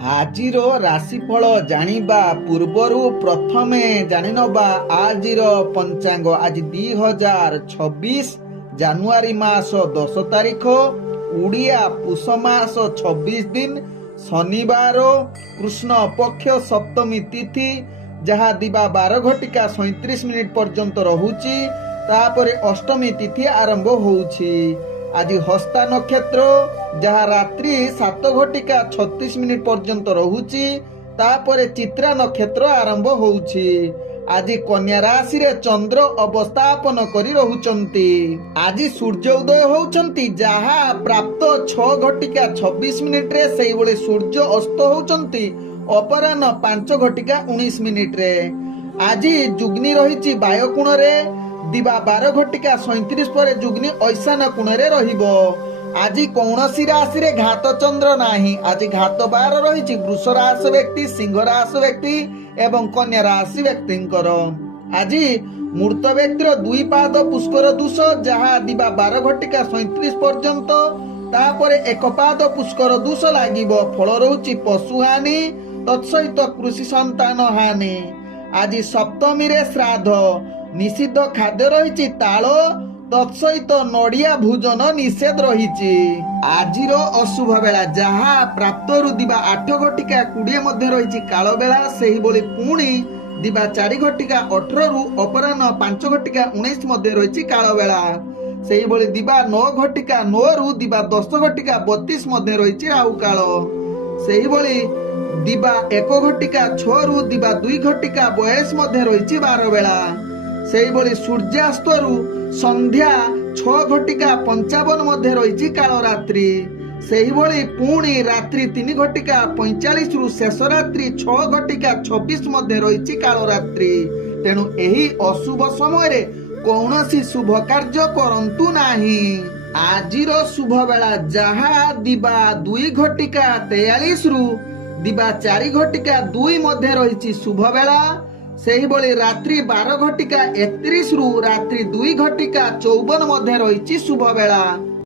ଆଜିର ରାଶିଫଳ ଜାଣିବା ପୂର୍ବରୁ ପ୍ରଥମେ ଜାଣିନେବା ଆଜିର ପଞ୍ଚାଙ୍ଗ। ଆଜି 2026 ଜାନୁଆରୀ ମାସ 10 ତାରିଖ, ଓଡ଼ିଆ ପୁଷ ମାସ 26 ଦିନ, ଶନିବାର, କୃଷ୍ଣ ପକ୍ଷ ସପ୍ତମୀ ତିଥି, ଯାହା ଦିବା 12:37 ପର୍ଯ୍ୟନ୍ତ ରହୁଛି। ତାପରେ ଅଷ୍ଟମୀ ତିଥି ଆରମ୍ଭ ହେଉଛି। ଆଜି ହସ୍ତା ନକ୍ଷତ୍ର, ଯାହା ରାତ୍ରି 7:36 ପର୍ଯ୍ୟନ୍ତ ରହୁଛି। ତାପରେ ଚିତ୍ରା ନକ୍ଷତ୍ର ଆରମ୍ଭ ହେଉଛି। ଆଜି କନ୍ୟା ରାଶିରେ ଚନ୍ଦ୍ର ଅବସ୍ଥାପନ କରି ରହୁଛନ୍ତି। ଆଜି ସୂର୍ଯ୍ୟ ଉଦୟ ହେଉଛନ୍ତି, ଯାହା ପ୍ରାପ୍ତ 6:26 ସେଇଭଳି ସୂର୍ଯ୍ୟ ଅସ୍ତ ହେଉଛନ୍ତି ଅପରାହ୍ନ 5:19। ଆଜି ଯୁଗ୍ନି ରହିଛି ବାୟକୋଣରେ, ଦିବା 12:37 ପରେ ଯୁଗ୍ନି ଐଶାନ କୋଣରେ ରହିବ। ଆଜି କୌଣସି ରାଶିରେ ଘାତ ଚନ୍ଦ୍ର ନାହିଁ। ଆଜି ଘାତ 12 ରହିଛି ବୃଷ ରାଶି ବ୍ୟକ୍ତି, ସିଂହ ରାଶି ବ୍ୟକ୍ତି ଏବଂ କନ୍ୟା ରାଶି ବ୍ୟକ୍ତିଙ୍କର। ଆଜି ମୃତ ବ୍ୟକ୍ତିର 2 ପାଦ ପୁଷ୍କର ଦୋଷ, ଯାହା ଦିବା 12:37 ପର୍ଯ୍ୟନ୍ତ। ତାପରେ 1 ପାଦ ପୁଷ୍କର ଦୋଷ ଲାଗିବ। ଫଳ ରହୁଛି ପଶୁ ହାନି, ତତ୍ସହିତ କୃଷି ସନ୍ତାନ ହାନି। ଆଜି ସପ୍ତମୀରେ ଶ୍ରାଦ୍ଧ, ନିଷିଦ୍ଧ ଖାଦ୍ୟ ରହିଛି ତାଳ, ତତ୍ସହିତ ନଡ଼ିଆ ଭୋଜନ ନିଷେଧ ରହିଛି। ଆଜିର ଅଶୁଭ ବେଳା, ଯାହା ପ୍ରାପ୍ତରୁ ଦିବା 8:20 ମଧ୍ୟ ରହିଛି କାଳ ବେଳା। ସେହିଭଳି ପୁଣି ଦିବା 4:18 ଅପରାହ୍ନ 5:19 ମଧ୍ୟ ରହିଛି କାଳ ବେଳା। ସେହିଭଳି ଦିବା 9:09 ଦିବା 10:32 ମଧ୍ୟ ରହିଛି ରାହୁ କାଳ। ସେହିଭଳି ଦିବା 1:06 ଦିବା 2:42 ମଧ୍ୟ ରହିଛି ବାର ବେଳା। ସେହିଭଳି ସୂର୍ଯ୍ୟାସ୍ତରୁ ସନ୍ଧ୍ୟା 6:55 ମଧ୍ୟ ରହିଛି କାଳ ରାତ୍ରି। ସେହିଭଳି ପୁଣି ରାତ୍ରି 3:45 ଶେଷ ରାତ୍ରି 6:26 ମଧ୍ୟ ରହିଛି କାଳ ରାତ୍ରି। ତେଣୁ ଏହି ଅଶୁଭ ସମୟରେ କୌଣସି ଶୁଭ କାର୍ଯ୍ୟ କରନ୍ତୁ ନାହିଁ। ଆଜିର ଶୁଭ ବେଳା, ଯାହା ଦିବା 2:43 ଦିବା 4:02 ମଧ୍ୟ ରହିଛି ଶୁଭ ବେଳା। ସେହିଭଳି ରାତ୍ରି 12:31 ରାତ୍ରି 2:54 ମଧ୍ୟ ରହିଛି ଶୁଭ ବେଳା।